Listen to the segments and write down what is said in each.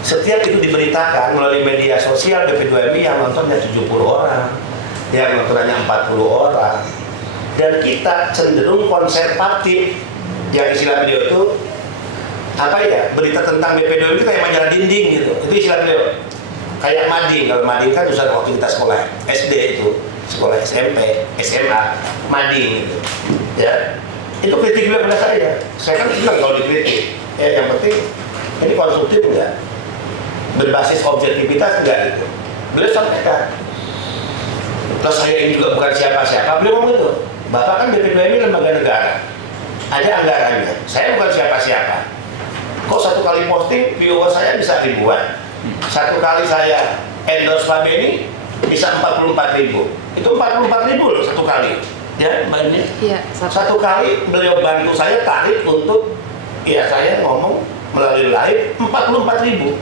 Setiap itu diberitakan melalui media sosial, BP2MI yang nontonnya 70 orang, yang nonton hanya 40 orang. Dan kita cenderung konservatif, yang istilah beliau itu apa ya, berita tentang BP2MI itu kayak majalah dinding gitu, itu istilah beliau. Kayak mading, kalau mading kan usaha waktu kita sekolah SD itu, sekolah SMP, SMA, mading gitu, ya. Itu kritik beliau pada saya kan senang kalau dikritik, ya yang penting ini konstruktif enggak, berbasis objektivitas enggak gitu. Beliau sampaikan, terus saya ini juga bukan siapa-siapa, beliau ngomong itu, Bapak kan BP2MI lembaga negara, ada anggarannya, saya bukan siapa-siapa. Kok satu kali posting viewer saya bisa ribuan, satu kali saya endorse Pak Beni bisa 44.000, itu 44.000 loh satu kali, ya Mbak Ini. Iya, satu kali beliau bantu saya tarik untuk, ya saya ngomong melalui live 44.000.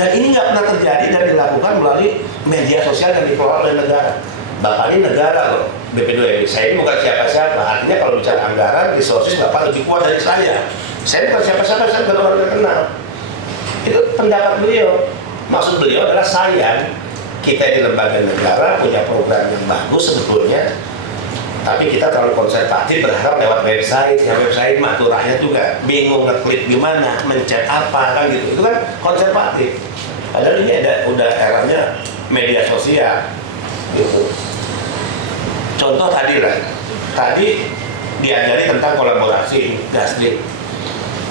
Dan ini nggak pernah terjadi dan dilakukan melalui media sosial yang dikelola oleh negara. Bapak ini negara loh, BP2MI. Saya ini bukan siapa-siapa. Artinya kalau bicara anggaran, resources Bapak lebih kuat dari saya. Saya bukan siapa-siapa, saya bukan orang terkenal. Itu pendapat beliau. Maksud beliau adalah sayang kita di lembaga negara punya program yang bagus sebetulnya, tapi kita terlalu konservatif berharap lewat website. Yang website mah tuh rakyat juga bingung ngeklik gimana, mencet apa kan gitu. Itu kan konservatif. Padahal ini udah eranya media sosial gitu. Contoh tadi lah, tadi diajari tentang kolaborasi Gasdik.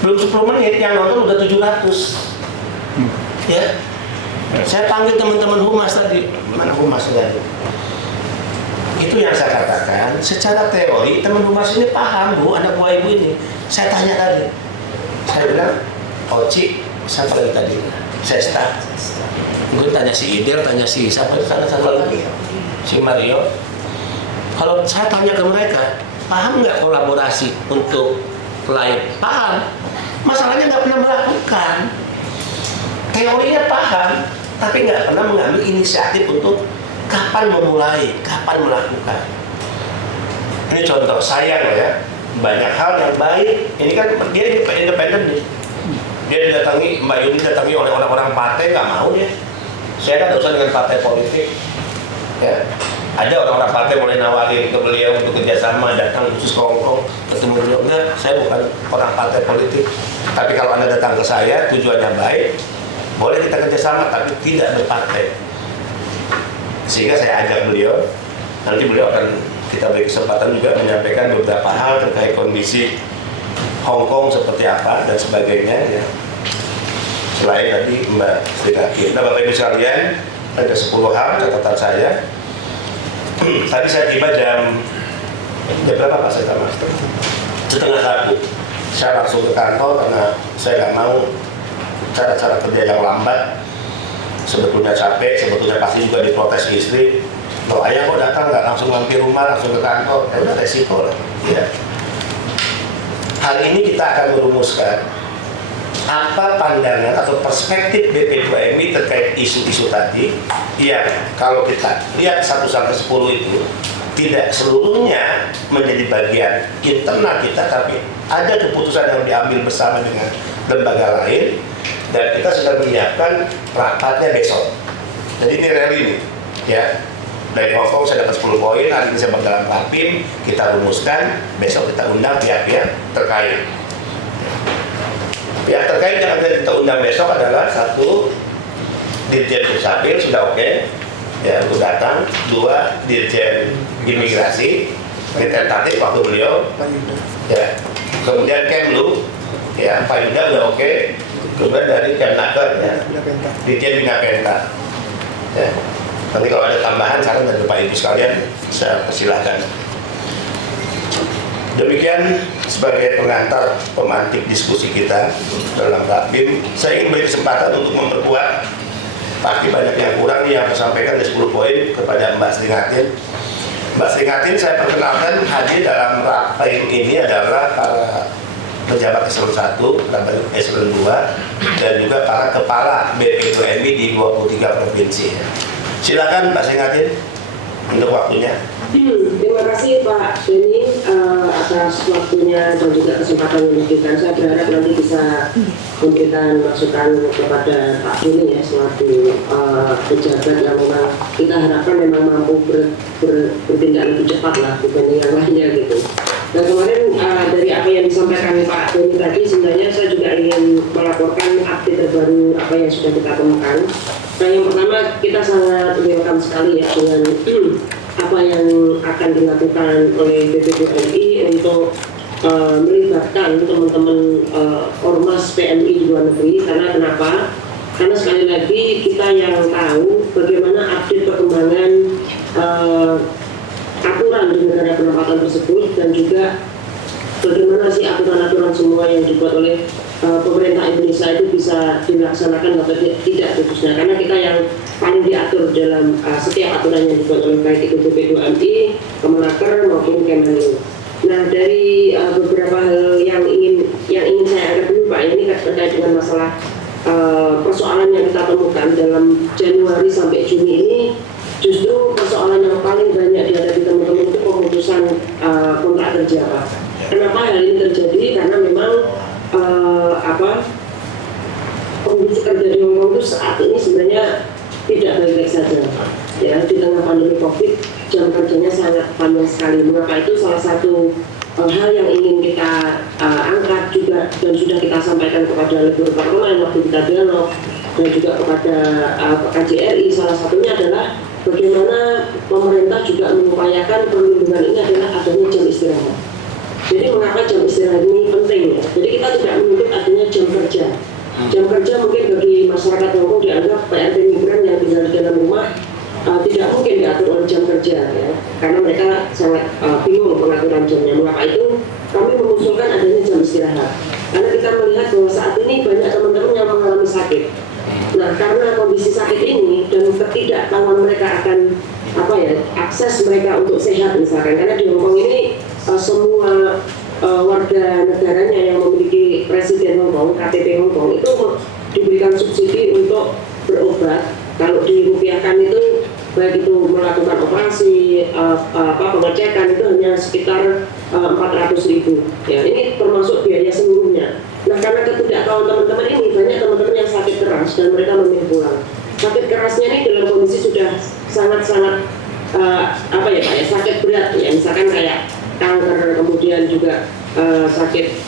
Belum 10 menit yang nonton udah 700. Ya. Saya panggil teman-teman humas tadi. Mana humas tadi? Itu yang saya katakan, secara teori teman humas ini paham Bu, anak buah ibu ini. Saya tanya tadi. Saya bilang, Oci, siapa lagi tadi? Sesta. Mungkin tanya si Idel, tanya si siapa itu sana lagi? Si Mario. Kalau saya tanya ke mereka, paham nggak kolaborasi untuk live? Paham. Masalahnya nggak pernah melakukan. Teorinya paham, tapi nggak pernah mengambil inisiatif untuk kapan memulai, kapan melakukan. Ini contoh sayang ya, banyak hal yang baik. Ini kan dia independen nih. Dia didatangi, Mbak Yuni didatangi oleh orang-orang partai, nggak mau dia. Saya kan urusan dengan partai politik. Ya. Ada orang-orang partai boleh nawarin ke beliau untuk kerjasama, datang khusus ke Hongkong, ketemu beliau. Enggak, saya bukan orang partai politik. Tapi kalau Anda datang ke saya, tujuannya baik, boleh kita kerjasama, tapi tidak berpartai. Sehingga saya ajak beliau, nanti beliau akan kita beri kesempatan juga menyampaikan beberapa hal terkait kondisi Hongkong seperti apa dan sebagainya. Ya. Selain tadi Mbak Sri Hakim. Nah Bapak Ibu sekalian, ada 10 hal catatan saya. Tadi saya tiba jam berapa Pak saya tamat? 12:30. Saya langsung ke kantor karena saya nggak mau cara-cara kerja yang lambat. Sebetulnya capek, sebetulnya pasti juga diprotes istri. Kalau ayah kok datang nggak langsung mampir rumah, langsung ke kantor, ya udah resiko lah. Ya. Hari ini kita akan merumuskan apa pandangan atau perspektif BP2MI terkait isu-isu tadi yang kalau kita lihat 1 sampai 10 itu tidak seluruhnya menjadi bagian internal kita, tapi ada keputusan yang diambil bersama dengan lembaga lain dan kita sudah menyiapkan rapatnya besok. Jadi ini rally ini ya, dari Hongkong saya dapat 10 poin, hari ini saya dalam rapim, kita rumuskan, besok kita undang pihak-pihak terkait. Pihak terkait yang akan kita undang besok adalah 1, Dirjen Dukcapil sudah oke, ya untuk datang. 2, Dirjen Imigrasi, ini tentatif waktu beliau, ya. Kemudian Kemlu, ya Pak Yuda udah oke. Kemudian dari Kemnaker, ya, Dirjen Bina Penta. Ya. Nanti kalau ada tambahan saran dari Bapak Ibu sekalian, saya persilahkan. Demikian sebagai pengantar pemantik diskusi kita dalam rapim, saya ingin beri kesempatan untuk memperkuat, pasti banyak yang kurang nih yang saya sampaikan di 10 poin kepada Mbak Sri Hatin. Mbak Sri Hatin saya perkenalkan hadir dalam rapim ini adalah para pejabat eselon 1, pejabat eselon 2, dan juga para kepala BP2MI di 23 provinsi. Silakan Mbak Sri Hatin. untuk waktunya. Terima kasih Pak Beni atas waktunya dan juga kesempatan yang diberikan. Saya berharap nanti bisa memberikan masukan kepada Pak Beni ya selaku pejabat yang memang kita harapkan memang mampu bertindak lebih cepat lah dibanding yang lainnya gitu. Nah kemarin dari apa yang disampaikan Pak Beni tadi sebenarnya saya juga ingin melaporkan update terbaru apa yang sudah kita temukan. Nah yang pertama kita sangat welcome sekali ya dengan apa yang akan dilakukan oleh BPDMI untuk melibatkan teman-teman ormas PMI di luar negeri. Karena kenapa? Karena sekali lagi kita yang tahu bagaimana update perkembangan aturan di negara penempatan tersebut dan juga bagaimana sih aturan-aturan semua yang dibuat oleh pemerintah Indonesia itu bisa dilaksanakan atau tidak khususnya. Karena kita yang paling diatur dalam setiap aturan yang dibuat oleh baik itu BP2MI, Kemenaker maupun Kemenlu. Nah dari beberapa hal yang ingin saya angkat dulu Pak, ini terkait dengan masalah persoalan yang kita temukan dalam Januari sampai Juni ini. Justru persoalan yang paling banyak dihadapi teman-teman itu pemutusan kontrak kerja Pak. Kenapa hal ini terjadi? Karena memang kondisi kerja di Hongkong itu saat ini sebenarnya tidak baik-baik saja. Ya, di tengah pandemi COVID, jam kerjanya sangat panjang sekali. Mengapa itu salah satu hal yang ingin kita angkat juga dan sudah kita sampaikan kepada Lebur Parlemen waktu kita dialog dan juga kepada KJRI. Salah satunya adalah bagaimana pemerintah juga mengupayakan perlindungan ini adalah adanya jam istirahat. Jadi mengapa jam istirahat ini penting ya? Jadi kita tidak menuntut adanya jam kerja. Jam kerja mungkin bagi masyarakat Hongkong dianggap PRT migran yang tinggal di dalam rumah tidak mungkin diatur oleh jam kerja ya, karena mereka sangat bingung pengaturan jamnya. Mengapa itu kami mengusulkan adanya jam istirahat? Karena kita melihat bahwa saat ini banyak teman-teman yang mengalami sakit. Nah karena kondisi sakit ini dan ketidaktahuan mereka akan akses mereka untuk sehat misalkan, karena di Hongkong ini semua warga negaranya yang memiliki residen Hongkong, KTP Hongkong itu diberikan subsidi untuk berobat. Kalau dirupiahkan itu baik itu melakukan operasi, pengecekan itu hanya sekitar 400.000. Ya, ini termasuk biaya seluruhnya. Nah karena ketidaktahuan teman-teman ini, banyak teman-teman yang sakit keras dan mereka memilih pulang. Sakit kerasnya ini dalam kondisi sudah sangat-sangat sakit berat ya, misalkan kayak kanker, kemudian juga sakit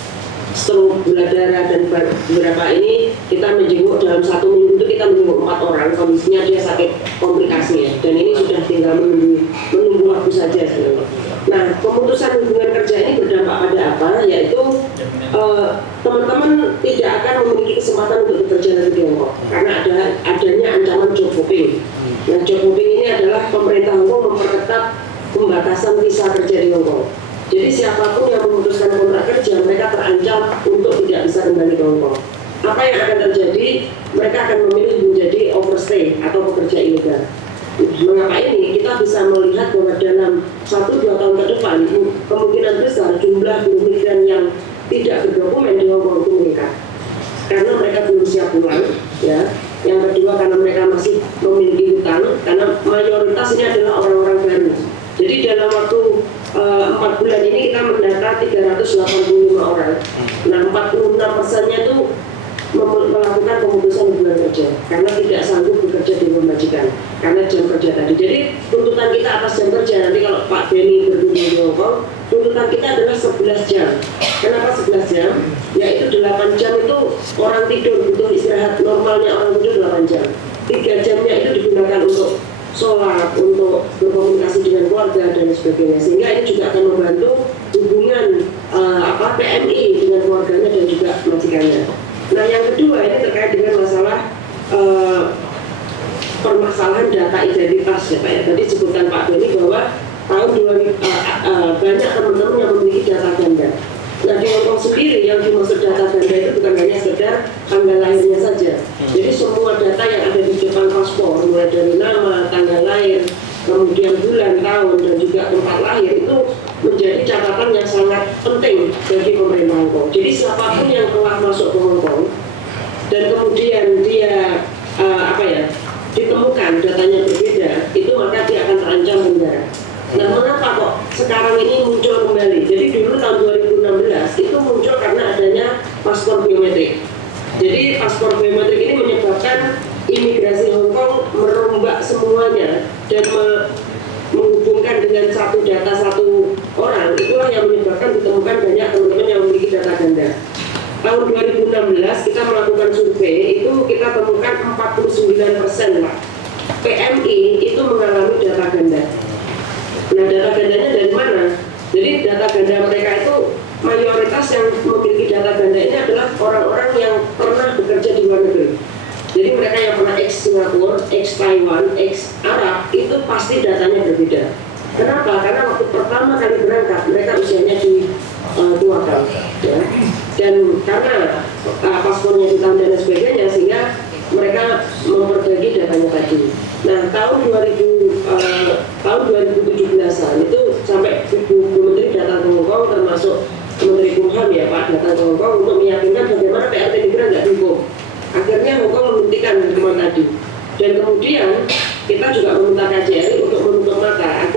stroke, gula darah, dan beberapa ini kita menjenguk dalam 1 minggu itu kita menjenguk 4 orang, kondisinya dia sakit komplikasi ya, dan ini sudah tinggal menunggu waktu saja sebenarnya. Nah pemutusan hubungan kerja ini berdampak pada apa? Yaitu teman-teman tidak akan memiliki kesempatan untuk bekerja lagi di Hongkong karena adanya ancaman job hopping. Nah job hopping ini adalah pemerintah Hongkong memperketat pembatasan visa kerja di Hongkong. Jadi siapapun yang memutuskan kontrak kerja, mereka terancam untuk tidak bisa kembali ke Hongkong. Apa yang akan terjadi? Mereka akan memilih menjadi overstay atau pekerja ilegal. Mengapa ini? Kita bisa melihat bahwa dalam 1-2 tahun ke depan, kemungkinan besar jumlah buruh migran yang tidak berdokumen di Hongkong itu meningkat. Karena mereka belum siap pulang, ya. Yang kedua karena mereka masih memiliki hutang, karena mayoritas ini adalah orang-orang baru. Jadi dalam waktu 4 bulan ini kita mendata 385 orang. Nah 46%-nya itu melakukan pemutusan hubungan kerja karena tidak sanggup bekerja di rumah majikan karena jam kerja tadi. Jadi tuntutan kita atas jam kerja, nanti kalau Pak Beni berkunjung di Hongkong, tuntutan kita adalah 11 jam. Kenapa 11 jam? Yaitu 8 jam itu orang tidur, butuh istirahat, normalnya orang tidur 8 jam. 3 jamnya itu digunakan untuk sholat, untuk berkomunikasi dengan keluarga dan sebagainya, sehingga ini juga akan membantu hubungan PMI dengan keluarganya dan juga majikannya. Nah yang kedua ini terkait dengan masalah permasalahan data identitas ya Pak ya. Tadi sebutkan Pak Beni bahwa tahun 2000 banyak teman-teman yang memiliki data ganda. Nah di Hongkong sendiri yang dimaksud data ganda itu bukan hanya sekedar tanggal lahirnya saja. Jadi semua data yang ada di depan paspor, mulai dari nama, tanggal lahir, kemudian bulan, tahun, dan juga tempat lahir itu menjadi catatan yang sangat penting bagi pemerintah Hongkong. Jadi siapapun yang telah masuk ke Hongkong dan kemudian dia ditemukan datanya berbeda, itu maka dia akan terancam penjara. sekarang ini muncul kembali. Jadi dulu tahun 2016 itu muncul karena adanya paspor biometrik. Jadi paspor biometrik ini menyebabkan imigrasi Hong Kong merombak semuanya dan menghubungkan dengan satu data satu orang. Itulah yang menyebabkan ditemukan banyak teman-teman yang memiliki data ganda. Tahun 2016 kita melakukan survei, itu kita temukan 49% Pak. PMI itu mengalami data ganda. Nah, data gandanya dari mana? Jadi data ganda mereka itu mayoritas yang memiliki data ganda ini adalah orang-orang yang pernah bekerja di luar negeri. Jadi mereka yang pernah ex Singapura, ex Taiwan, ex Arab itu pasti datanya berbeda. Kenapa? Karena waktu pertama kali berangkat mereka usianya dituakan, ya. Dan karena paspornya ditahan dan sebagainya, sehingga mereka memperbaiki datanya tadi. Nah, tahun 2017-an itu sampai Bu Menteri datang ke Hong Kong, termasuk Menteri Kumham ya Pak, datang ke Hong Kong untuk meyakinkan bagaimana PRT Migran nggak dihukum. Akhirnya Hong Kong menghentikan hukuman tadi. Dan kemudian kita juga meminta KJRI